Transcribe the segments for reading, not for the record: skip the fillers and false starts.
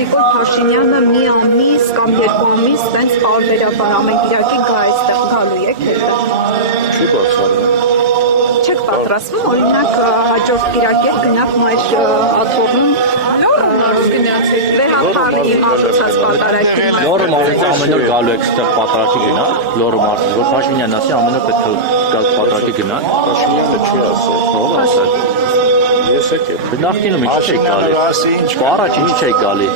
Նիկոլ Փաշինյանը մի ամիս կամ երկու ամիս տենց տարբերաբար ամեն կիրակի գա այստեղ գալու եք հետո։ Չի բացառում։ Չեք պատրաստվում, օրինակ հաջորդ կիրակի գնաք մեր աթոռում վերապարի մատուցած պատարակի։ Լորը մարդը ամեն օր գալու եք այստեղ պատարակի գնա, լորը մարդը, որ Փաշինյանն ասի ամեն օր պետք է գալ պատարակի գնա։ Փաշինյանը չի ասել։ Ո՞վ ասել։ Ես եկել։ Նախկինում ինչ չէի գալի։ Առաջ ինչ չէի գալի։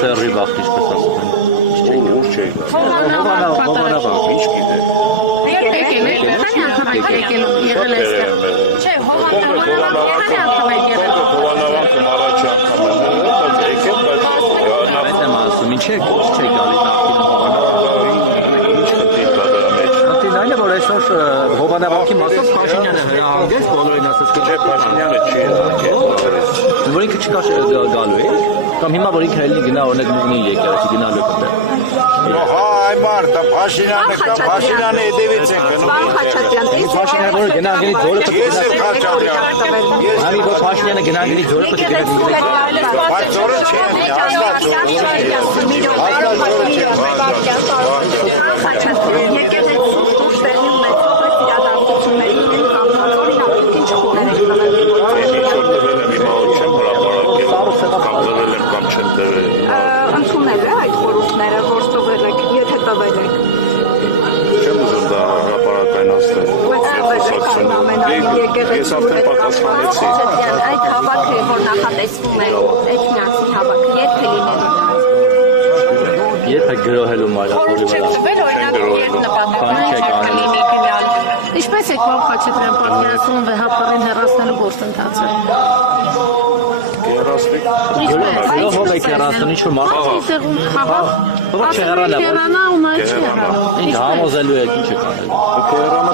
Սերժի բախտ ինչպես ասում են։ Ուր չէի գալի։ Հովանավան, Ինչ գիտեմ։ Եղել է այստեղ։ Չէ, Հովանավան կմարաչի անգամ եկել, բայց այդ եմ ասում, ինչ չէի գալի նախկինում Հովանավան։ ինչ խնդիր կա դրա մեջ։ Խնդիրն այն է, որ այսօր Հովանավանքի մասով Փաշինյանը հրահանգեց, բոլորին ասաց Չէ, Փաշինյանը չի եկել։ որ ինքը չկա գալու է, կամ հիմա որ ինքը էլի գնա օրինակ մունի եկեղեցի գնալու է։ Այ մարդը Փաշինյանը կա, Փաշինյանը հետևից են գնում։ Փաշինյանը որ գնա գնի ձորը Ես էլ Խաչատրյան։ Արի որ Փաշինյանը գնա գնի ձորը պետք է գնա։ Բայց ձորը չի, հաստատ Ընդունել է այդ խորհուրդները, որ տվել եք, եթե տվել եք։ Չեմ ուզում դա հրապարակայնացնել։ Բայց տվել եք ամենայն Ես արդեն պատասխանեցի։ այդ հավաքը, որ նախատեսվում է, այդ ֆինանսի հավաքը, երբ է լինելու։ Երբ է գրոհելու մայրապորի վրա։ Ինչպես եք Պապ Խաչատրյան պատկերացնում վեհապարին հեռացնելու գործընթացը։ Գրոհով եք հեռացնում ինչ-որ մարդ։ Հեռանա ու նա չի հեռանա։ Ինչ համոզելու եք, ինչ եք անելու։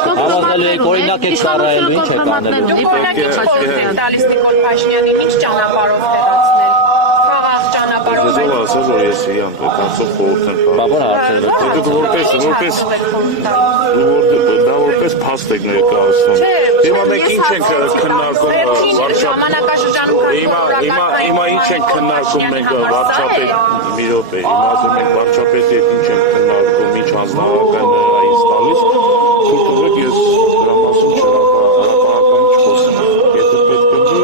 Համոզելու եք, օրինակ եք ծառայելու, ինչ եք անելու։ Դուք օրինակ եք տալիս Նիկոլ Փաշինյանին ինչ ճանապարհով հեռացնել։ Խաղաղ ճանապարհով։ Ես ասել որ ես իամ, դրանցով խորհուրդ եմ տալիս։ Բաբոր հարցեր եք։ Որպես փաստ եք ներկայացնում։ Հիմա մենք ինչ ենք քննարկում Հիմա ինչ ենք քննարկում մենք վարչապետ մի րոպե։ Հիմա ասում ենք վարչապետի հետ ինչ ենք քննարկում, ինչ հանձնարարական այս տալիս։ Թույլ տվեք ես դրա մասին հրապարակային չխոսեմ։ Եթե պետք է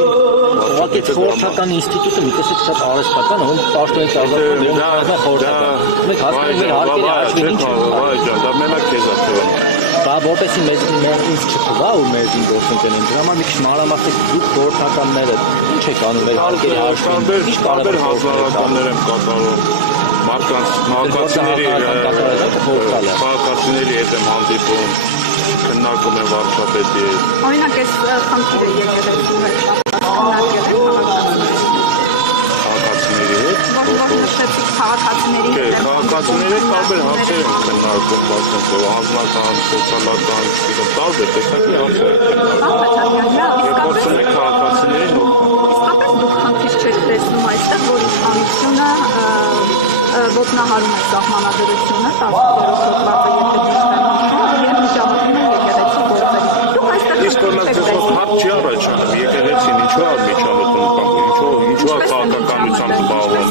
Ուղղակի խորհրդական ինստիտուտը մի տեսակ շատ արհեստական, ում պաշտոնից ազատվում է, խորհրդական։ Մենք հասկանում ենք հարկերի հաշվին ինչ է։ Դա մենակ քեզ ասում։ Դա որպեսի մեզ ինձ չթվա ու մեզ ինձ գործընկերեն։ Դրա համար մի քիչ մանրամասնիկ դուք խորհրդականները ինչ եք անում մեր հարկերի հաշվին։ Ինչ տարբեր հանձնարարականներ են կատարում։ Մարկանց քաղաքացիների հետ եմ հանդիպում, քննարկում եմ վարչապետի հետ։ Օրինակ այս խնդիրը եկեղեցու մեջ քննարկել եք քաղաքացիների հետ։ Ո՞ր նշեցիք քաղաքացիների հետ։ Քաղաքացիների հետ տարբեր հարցեր են քննարկում, ասենք հանձնական, սոցիալական, տարբեր տեսակի հարցեր են քննարկում։ Փորձում ենք քաղաքացիներին Իսկապես դուք խնդիր չեք տեսնում այստեղ, որ իշխանությունը ոտնահարում է սահմանադրությունը 13-րդ բաբը եթե ճիշտ եմ հիշում եւ միջամտում է եկեղեցի գործերի։ Դուք այստեղ Իսկ օրինակ հարց չի առաջանում եկեղեցին ինչու է միջամտում կամ ինչու է քաղաքականությամբ զբաղվում։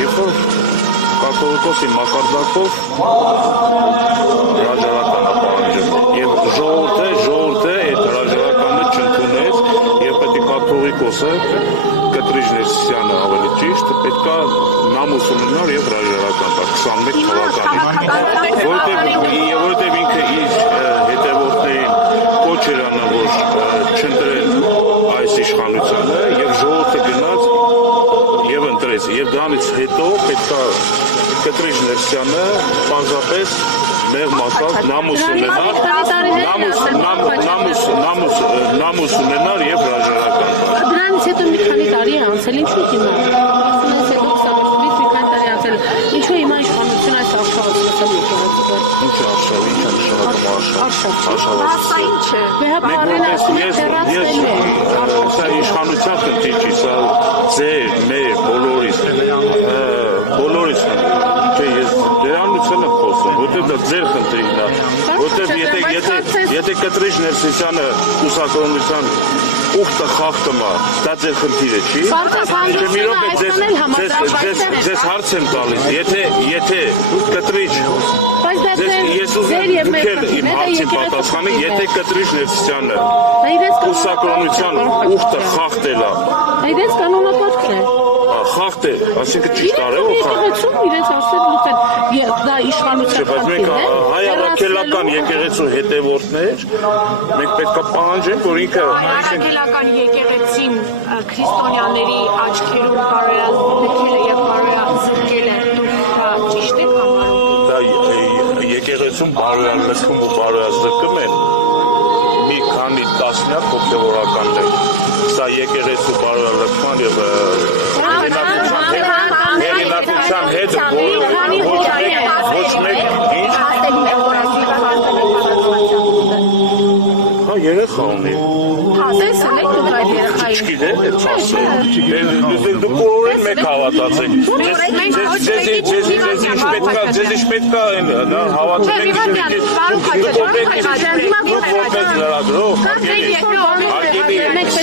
Երբ որ կաթողիկոսի մակարդակով հրաժարական պահանջում եւ ժողովուրդը այդ հրաժարականը չընդունեց եւ պետք է կաթողիկոսը Կտրիժ Ներսիսյանը ավելի ճիշտ պետքա նամուս ունենար եւ հրաժարական տա 21 թվականին որտեղ ինքը իր հետևորդներին կոչ էր անում որ չընտրեն այս իշխանությանը եւ ժողովուրդը գնաց եւ ընտրեց եւ դրանից հետո պետքա Կտրիժ Ներսիսյանը պարզապես մեր մասով նամուս ունենար եւ հրաժարական տա Դրանից հետո մի քանի տարի է անցել, ինչու հիմա։ Դրանից հետո 20-ից մի քանի տարի անցել, ինչու հիմա իշխանությունը այս արշավը ստացել եկեղեցի բան։ Ինչ արշավ, ինչ Արշավ։ Սա ինչ է։ Վեհապարին ասում է հեռացնելու է։ Սա իշխանության խնդիր չի, սա ձեր, մեր, բոլորիս խնդիր։ Չէ, ես դրանից եմ խոսում, ոչ որովհետև դա ձեր խնդիրն է, որովհետև եթե կտրիչ ներսիսյանը կուսակրոնության ուխտը խախտում է, դա ձեր խնդիրը չի։ Ձեզ հարց եմ տալիս, եթե կտրիչ ես ուզում դուք իմ հարցին պատասխանի, եթե կտրիչ ներսիսյանը կուսակրոնության ուխտը խախտել է, Իրենց կանոնապատկն է։ խախտել, այսինքն ճիշտ արել ու խախտել։ Իրենց ասել լուծել, դա իշխանության խնդիրն է։ Հայ առաքելական եկեղեցու հետևորդներ, մենք պետք է պահանջենք, որ ինքը Առաքելական եկեղեցին քրիստոնյաների աչքերում բարոյազնքել է եւ բարոյազնքել է, դուք ճիշտ եք համարում։ դա եկեղեցում բարոյազնքում ու բարոյազնքում են մի քանի տասնյակ հոգևորականներ։ Սա եկեղեցու բարոյազնքման եւ հեղինակության հետ ոչ մեկ ինչ երեխա ունի։ Տեսել եք դուք այդ երեխային։ Չգիտեմ, այդ ասել։ Դուք բոլորին մեկ հավատացեք։ Ձեզ ինչ պետք է հավատացեք։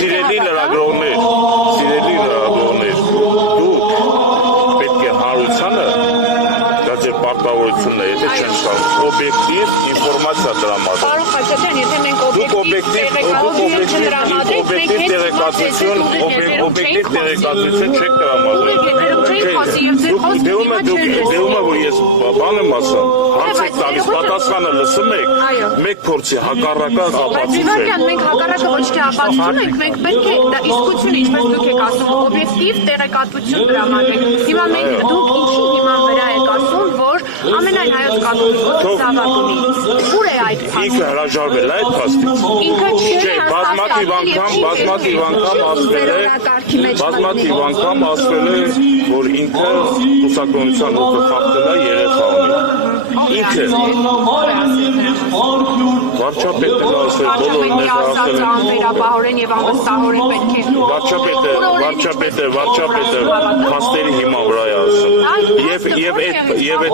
Սիրելի լրագրողներ, դուք պետք է հարությանը, դա ձեր պարտավորությունն է, եթե չեն կարող օբյեկտիվ ինֆորմացիա տրամադրել։ Պարոն Խաչատրյան, եթե մենք օբյեկտիվ տեղեկատվություն չեք տրամադրել։ Դեում է, որ ես բան եմ ասում, հարց եք տալիս, պատասխանը լսում եք, մեկ փորձի հակառակը ապացուցեք։ Մենք հակառակը ոչ թե ապացուցում ենք, մենք պետք է դա իսկությունը, ինչպես դուք եք ասում, օբյեկտիվ տեղեկատվություն տրամադրենք։ Հիմա մենք դուք ինչի հիման վրա եք ասում, որ ամենայն հայոց կաթոլիկոսը զավակ ունի։ Ուր է այդ փաստը։ Ինքը հրաժարվել է այդ փաստից։ Ինքը չի բազմաթիվ անգամ ասվել է, որ ինքը կուսակրոնության ուխտը խախտել է, երեխա ունի։ Ինքը վարչապետն է ասել, բոլորն է ասել։ անվերապահորեն եւ անվստահորեն պետք է վարչապետը փաստերի հիման վրա է ասում։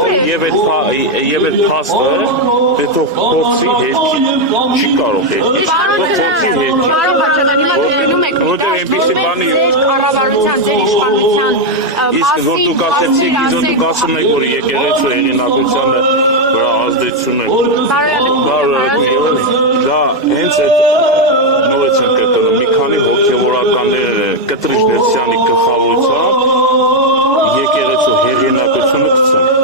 Եվ այդ փաստը հետո փոխի հետ չի կարող հետ։ Պարոն Խաչատրյան, հիմա դուք գնում եք ձեր կառավարության, ձեր իշխանության Իսկ որ դուք ասում եք, որ եկեղեցու հեղինակությանը վրա ազդեցություն է։ Դա հենց այդ նորից են կրտնում, մի քանի հոգևորականներ կտրիչ ներսյանի գլխավորությամբ եկեղեցու հեղինակությունը գցեն։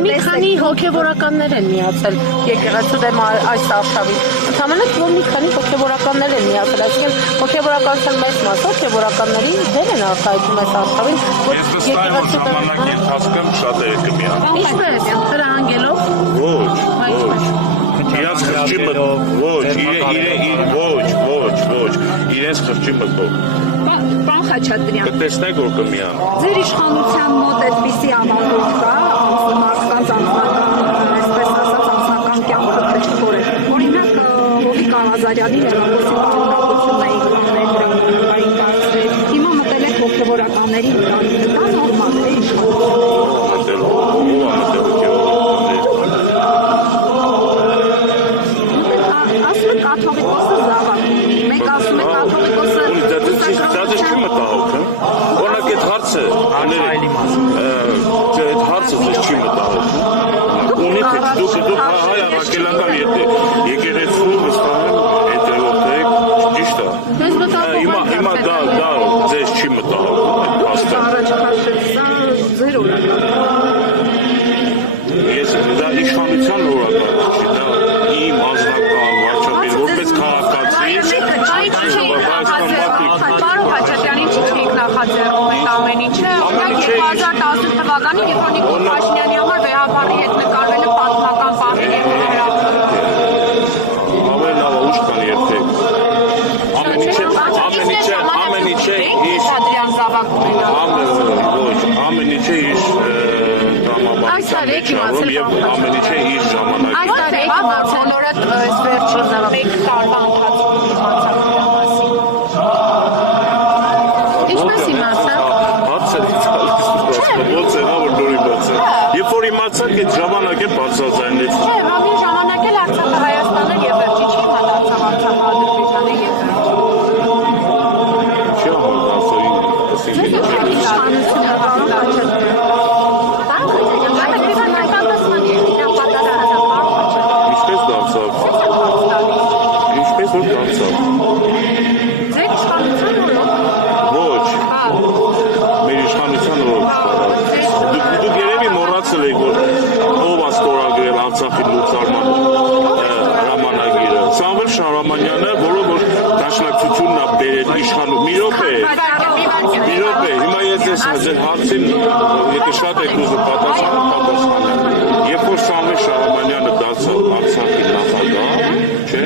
Մի քանի հոգևորականներ են միացել եկեղեցու դեմ այս արշավին։ Ընդհանրապես որ մի քանի հոգևորականներ են միացել, այսինքն հոգևորականության մեծ մասը հոգևորականների դեր են արտահայտում այս արշավին, որ Ես վստահ եմ, որ ժամանակի ընթացքում շատերը կմիանան։ Ինչպես հրահանգելով։ Ոչ։ Իրենց խրճի մտով, ոչ, իրենց խրճի մտով։ Պարոն Խաչատրյան, Կտեսնեք, որ կմիանան։ ձեր իշխանության մոտ այդպիսի ամառուց կա, մարդկանց այսպես ասած, անձնական կյանքը քչքոր է։ Օրինակ, Հովիկ Աղազարյանի հեռախոսի պատմությունն է ներդրումային դարձրել։ Հիմա մտել եք հոգևորականների վրա, դա նորմալ է իշխանություն։ Ասում եք կաթողիկոսը զավակ, մեկ ասում եք կաթողիկոսը Դա դες չի մտահոգ, օրինակ այդ հարցը, այդ հարցը դες չի մտահոգ։ Ունի թե դուք հայ առաքելական եկեղեցու վստահ եմ հետևորդ եք, ճիշտ է։ Հիմա դա ձեզ չի մտահոգ այդ փաստը։ առաջ քաշեցա ձեր օրակարգ։ Ես դա իշխանության օրակարգ չի, դա իմ անձնական վարչապետ որպես քաղաքացի Պարոն Խաչատրյան, ինչի եք նախաձեռնում այդ ամեն ինչը։ Օրինակ 2018 թվականին, երբ որ Նիկոլ Փաշինյանի համար վեհապարի հետ նկարվելը պատմական պահ է եւ Ավելի լավ է, ուշ կան երբեք։ Ամեն ինչը իր Խաչատրյան զավակ ամեն ինչը իր տրամաբանությամբ եւ ամեն ինչը իր ժամանակին։ Այս տարի բոլորը այս վերջին մեկ տարվա ընթացքում իմացան դրա մասին։ Ինչպես իմացաք։ Հարցը ոնց է, որ դուրի բացը։ Երբ որ իմացաք այդ ժամանակ է բացած պատասխան ձեր հարցին, եթե շատ եք ուզում պատասխանել։ Երբ որ Սամվել Շահրամանյանը դարձավ Արցախի նախագահ, չէ՞,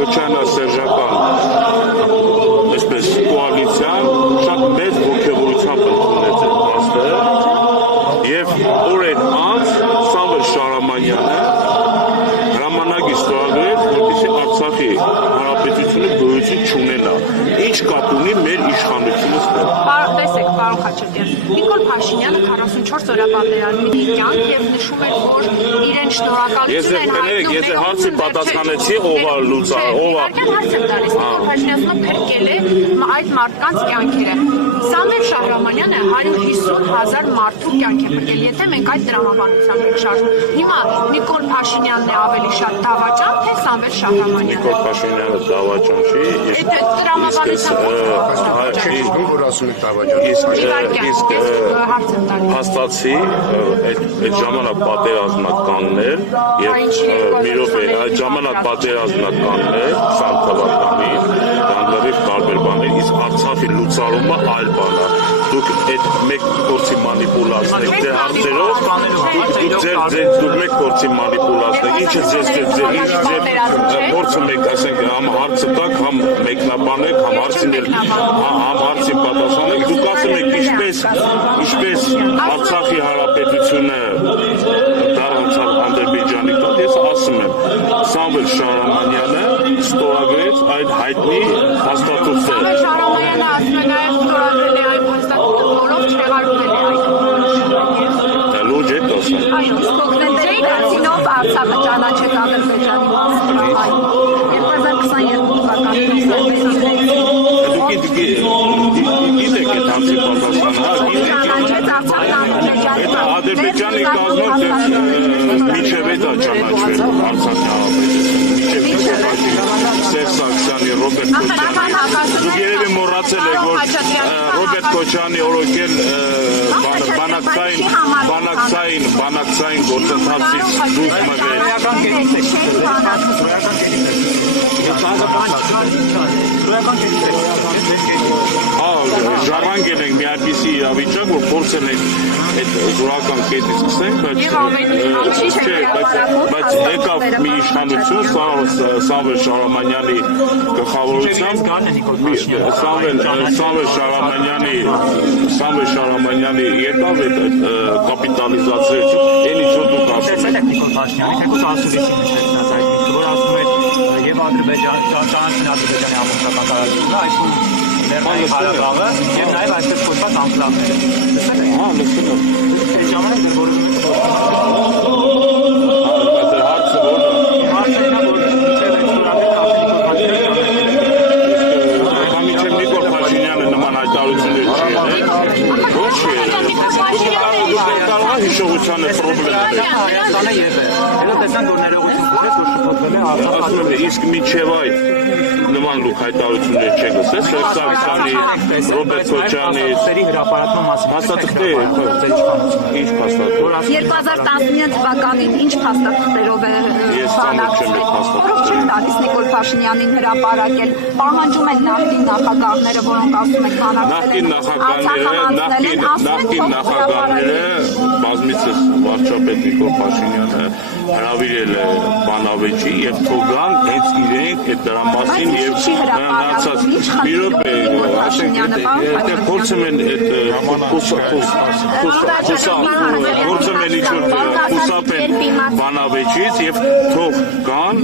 Քոչարյան-սերժական այսպես կոալիցիան շատ մեծ ոգևորությամբ ընդունեց այդ փաստը եւ օրեր անց Սամվել Շահրամանյանը հրամանագիր ստորագրեց, որպեսզի Արցախի հանրապետությունը գոյություն չունենա։ Ինչ կապ ունի մեր իշխանությունից հետ։ Տեսեք, պարոն Խաչատրյան, Նիկոլ Փաշինյանը 44 օրյա պատերազմի կյանք եւ նշում էր, որ իրեն շնորհակալություն են հայտնում։ Եթե հարցի պատասխանեցի, ով է լուծա, ով է։ Հարց եմ տալիս, Նիկոլ Փաշինյանը փրկել է այդ մարդկանց կյանքերը։ Սամվել Շահրամանյանը 150,000 մարդու կյանք է փրկել, եթե մենք այդ դրամաբանությամբ ենք շարժվում։ Հիմա Նիկոլ Փաշինյանն է ավելի շատ դավաճան, թե Սամվել Շահրամանյանը։ Նիկոլ Փաշինյանը դավաճան չի։ Այդ դրամաբանությամբ որ ասում եք դավաճան։ Իսկ հաստատի այդ ժամանակ պատերազմնա կանգնել եւ մի րոպե այդ ժամանակ պատերազմնա կանգնել 20 թվականին կանգնելով տարբեր բաներ, իսկ Արցախի լուծարումը այլ բան է։ Դուք այդ մեկ փորձի մանիպուլացիա եք ձեր հարցերով, դուք մեկ փորձի մանիպուլացիա, ինչը ձեր փորձում եք, ասենք, համ հարցը տակ, համ մեկնաբանեք, համ հարցին պատասխանեք, դուք ասում եք ինչպես Արցախի հանրապետությունը դարձավ Ադրբեջանի տակ, ես ասում եմ, Սամվել Շահրամանյանը ստորագրեց այդ հայտնի հաստատությունը։ Սամվել Շահրամանյանը ասում է նաև ստորագրել է այդ հաստատությունը, որով չեղարկվել է այդ լուրջ եք ասում։ Այո, Կոկնետերի դարձինով Արցախը ճանաչեց Ադրբեջանի մասին։ 2022 Գիտեք այդ հարցի պատասխանը, ճանաչեց Արցախն Ադրբեջանի կազմով միջև է դա ճանաչվել Արցախի հանրապետությունը, Սերժ Սարգսյանի, Ռոբերտ Քոչարյանի, դուք երևի մոռացել եք, որ Ռոբերտ Քոչարյանի օրոքել բանակցային գործընթացից դուրս մղել։ Ժառանգել ենք մի այդպիսի իրավիճակ, որ փորձել ենք այդ զորական կետից սկսենք, բայց եկավ մի իշխանություն Սամվել Շահրամանյանի գլխավորությամբ Սամվել Շահրամանյանի եկավ այդ կապիտալիզացիայից, էլի ինչ որ դուք ասում եք։ Նիկոլ Փաշինյանը թեկուզ ասուլիսի նշեցնած այդ միտքը, որ ասում է եւ ճանաչեն Ադրբեջանի ամբողջական տարածությունը, այսօր Լեռնային Ղարաբաղը եւ նաեւ այստեղ կոչված անկլավները։ Լսել եք։ Հա, լսել եմ։ Այդ ժամանակ դեռ որոշում եք Հարցը ո՞րն է։ հարցը նա որ Մինչև Նիկոլ Փաշինյանը նման հայտարարություններ չի եղել։ Ոչ չի եղել։ Կարող է հիշողությանը պրոբլեմ է։ Հայաստանը եւ է։ Հետո տեսանք որ ներողություն խնդրեց, որ շփոթվել է Արցախ։ Ասում եմ, իսկ մինչև այդ նման լուք հայտարարություններ չեք լսել, Սերժ Սարգսյանի, Ռոբերտ Քոչարյանի Սերի հրապարակման մասին։ փաստաթղթեր, ինչ փաստաթղթեր։ 2019 թվականին ինչ փաստաթղթերով է որով չեն տալիս Նիկոլ Փաշինյանին հրապարակել, պահանջում են նախկին նախագահները, որոնք ասում են նախկին նախագահները բազմիցս վարչապետ Նիկոլ Փաշինյանը հրավիրել է բանավեճի եւ թողան հենց իրենք այդ դրա մասին եւ հնարացած մի րոպե ասենք փորձում են փորձում են ինչ-որ խուսափեն բանավեճից եւ թող կան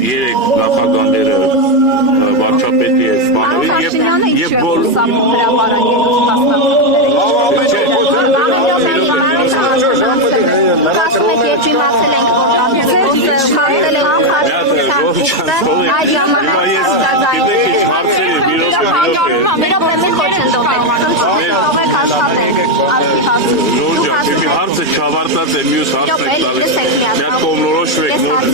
երեք նախագահները վարչապետի հետ բանավեճ եւ հարցը չավարտած է, մյուս հարցն եք տալիս, միատ կողմնորոշու եք նոր։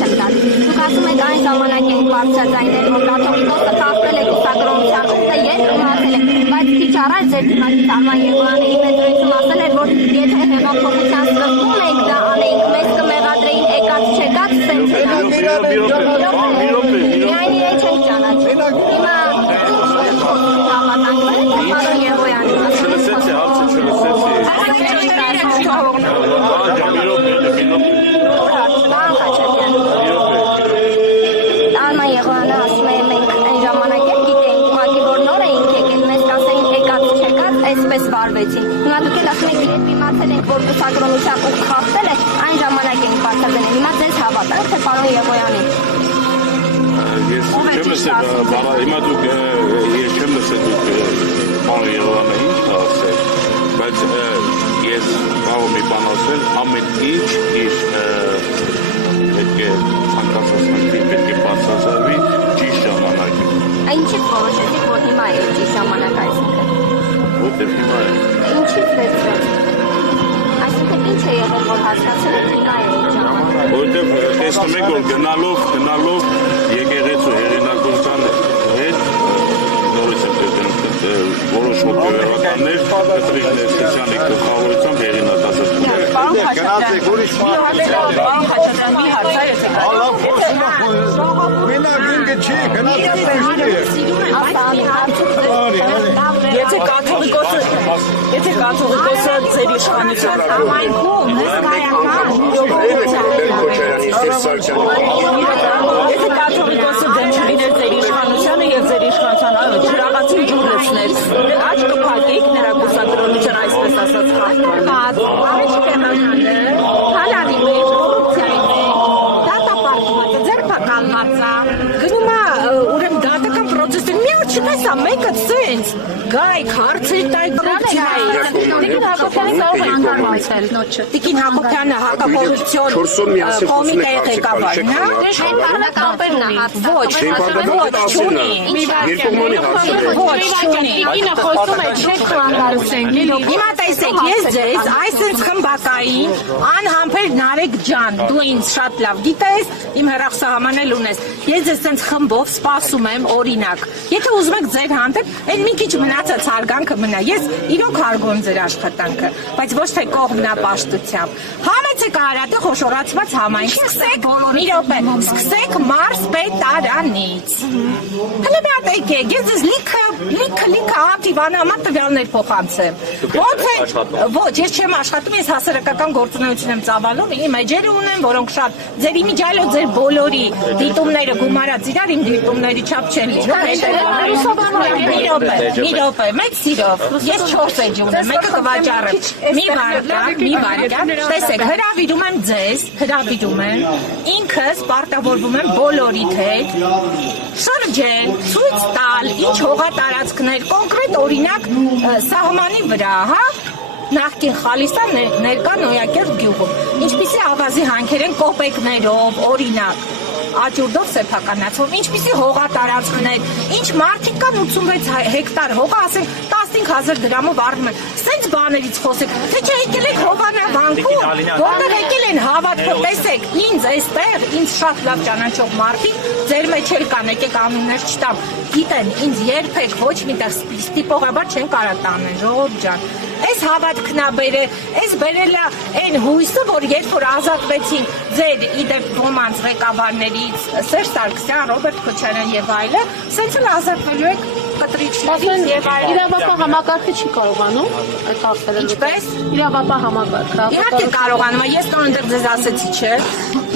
Դուք ասում եք այն ժամանակ ենք բարձրացայնել, որ կաթողիկոսը կապել եք ուսակրոնության ուղտը ես իմացել եք, բայց քիչ առաջ ձեր դիմակից Արման Երևանեի մետրոյցում ասել էր, որ եթե հեղափոխության սկզբում եք դա անեինք, մեզ կմեղադրեին եկած չեկած սենց միայն իրեն չենք ճանաչել։ Հիմա ազատվեցին։ Հիմա դուք էլ ասում եք, երբ իմացել ենք, որ կուսակրոնության ուղ խախտել է, այն ժամանակ ենք բացատրել։ Հիմա ձեզ հավատանք, թե պարոն Եղոյանին։ Ես չեմ լսել, հիմա դուք ես չեմ լսել դուք պարոն Եղոյանը ինչ ասել, բայց ես կարող մի բան ասել, ամեն ինչ իր պետք է ցանկացածի պետք է բացատրվի ճիշտ ժամանակին։ Ինչի՞ որոշեցիք, որ հիմա է ճիշտ ժամանակ այսինքն։ Որտե՞ղ հիմա է։ Ինչի՞ց վերցրեց։ Այսինքն ինչ է եղել, որ հասկացել եք հիմա է ժամանակ։ Որտեղ տեսնում եք, որ գնալով եկեղեցու հեղինակության հետ նորից եմ կրկնում որոշ հոգեվերականներ Կտրիժ Ներսիսյանի գլխավորությամբ հեղինակացած։ Պարոն Խաչատրյան, մի հարց այո Մենակ ինքը չի, Եթե կաթողիկոսը ձեր իշխանության համայնքում հսկայական Եթե կաթողիկոսը դեմ չլիներ ձեր իշխանությանը եւ ձեր իշխանության ջրաղացին ջուր լցներ, աչ կփակեք նրա կուսակրոնության այսպես ասած Հալանի մեջ կոռուպցիայի մեջ դատապարտված ձերբակալ մարզա գնում է ուրեմն դատական պրոցեսին մի օր չտեսա մեկը ցենց գայք հարցեր տայ կոռուպցիայի Տիկին Հակոբյանը հակակոռուպցիոն կոմիտեի ղեկավարն է ոչ չունի Ինը խոսում է չեք խանգարեցին Հիմա տեսեք, ես ձեզ այսպես խմբակային անհամբեր Նարեկ ջան, դու ինձ շատ լավ գիտես, իմ հեռախոսահամարն էլ ունես։ Ես ձեզ ցենց խմբով սպասում եմ օրինակ։ Եթե ուզում եք ձեր հանդեպ, այն մի քիչ մնացած հարգանքը մնա։ Ես իրոք հարգում ձեր աշխատանքը, բայց ոչ թե կողմնապաշտությամբ։ Համեցեք Արարատի խոշորացված համայնք, սկսեք մի րոպե, սկսեք մարզպետարանից։ Հələ մի հատ եկեք, ես ձեզ լիքը ակտիվանամատ տվյալներ փոխանցեմ։ Ոչ, ես չեմ աշխատում, ես հասարակական գործունեություն եմ ծավալում, իմ էջերը ունեմ, որոնք շատ ձեր իմիջիայլով ձեր բոլորի դիտումները գումարած իրար իմ դիտումների չափ չեն Մի րոպե, մեծ սիրով, ես 4 էջ ունեմ, մեկը կվաճառեմ, մի վարկյան, տեսեք, հրավիրում եմ ձեզ, ինքս պարտավորվում եմ բոլորիդ հետ, շրջել, ցույց տալ, ինչ հողատարածքներ, կոնկրետ օրինակ սահմանի վրա, հա, նախկին Խալիսան ներկա Նոյակերտ գյուղում, ինչպիսի ավազի հանքեր են կոպեկներով, օրինակ, աճուրդով սեփականացում, ինչպիսի հողատարածքներ, ինչ մարդիկ կան 86 հեկտար հողը, ասենք 15,000 դրամով առնում են, սենց բաներից խոսեք, թե չէ եկել եք Հովանավանքում, որտեղ եկել են հավատքով, տեսեք, ինձ այստեղ, ինձ շատ լավ ճանաչող մարդիկ, ձեր մեջ էլ կան, եկեք անուններ չտամ, գիտեն, ինձ երբեք ոչ միտեղ ստիպողաբար չեն կարա տանեն, ժողովուրդ ջան, այս հավատքնաբերը, այս բերելա այն հույսը, որ երբ որ ազատվեցին ձեր իդեպ ոմանց ղեկավարներից Սերժ Սարգսյան, Ռոբերտ Քոչարյան եւ այլը, սենց էլ ազատվելու եք կտրիչներից եւ այլն։ Իրավապահ համակարգը չի կարողանում այդ հարցերը լուծել։ Ինչպես? Իրավապահ համակարգը։ Իհարկե կարողանում է, ես տոնընդեղ ձեզ ասեցի, չէ։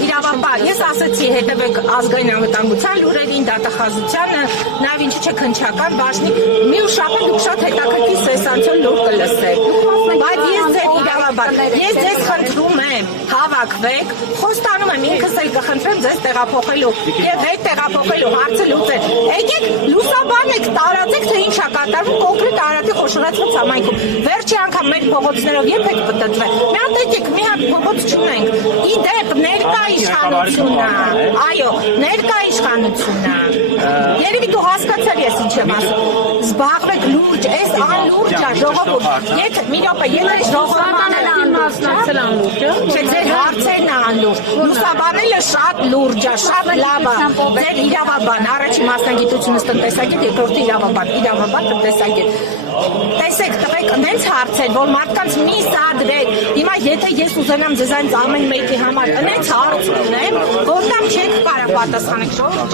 Իրավապահ, ես ասեցի հետևեք ազգային անվտանգության լուրերին, դատախազությանը, նաեւ ինչի՞ չէ քննչական բաժնի, մի ուրշապան դուք շատ հետաքրքիր սենսացիոն լուր կլսեք։ Բայց ես ձեր իրավաբան, ես ձեզ խնդրում եմ, հավաքվեք, խոստանում եմ ինքս էլ կխնդրեմ ձեզ տեղափոխելու եւ հետ տեղափոխելու հարցը լուծել։ Եկեք լուսաբանեք, տարածեք, թե ինչ է կատարվում կոնկրետ Արարատի խոշորացված համայնքում։ Վերջի անգամ մեր փողոցներով երբ եք պտտվել։ Մի հատ եկեք, մի հատ փողոց չունենք։ Իդեպ ներկա իշխանությունն է։ Այո, ներկա իշխանությունն է։ Երևի դու հասկացար ես ինչ եմ ասում։ Զբաղվեք լուրջ, այս անլուրջ է ժողովուրդ։ Եթե մի րոպե, եթե ժողովուրդը մասնակցել անլուրջ է։ Չէ, ձեր հարցերն է անլուրջ։ Լուսաբանելը շատ լուրջ է, շատ լավ է։ Ձեր իրավաբան, առաջին մասնագիտությունս տնտեսագետ, երկրորդը իրավաբան տնտեսագետ։ Տեսեք, տվեք նենց հարցեր, որ մարդկանց մի սադրեք։ Հիմա եթե ես ուզենամ ձեզ այնց ամեն մեկի համար նենց հարց ունեմ, որտեղ չեք կարող պատասխանել ժողովուրդ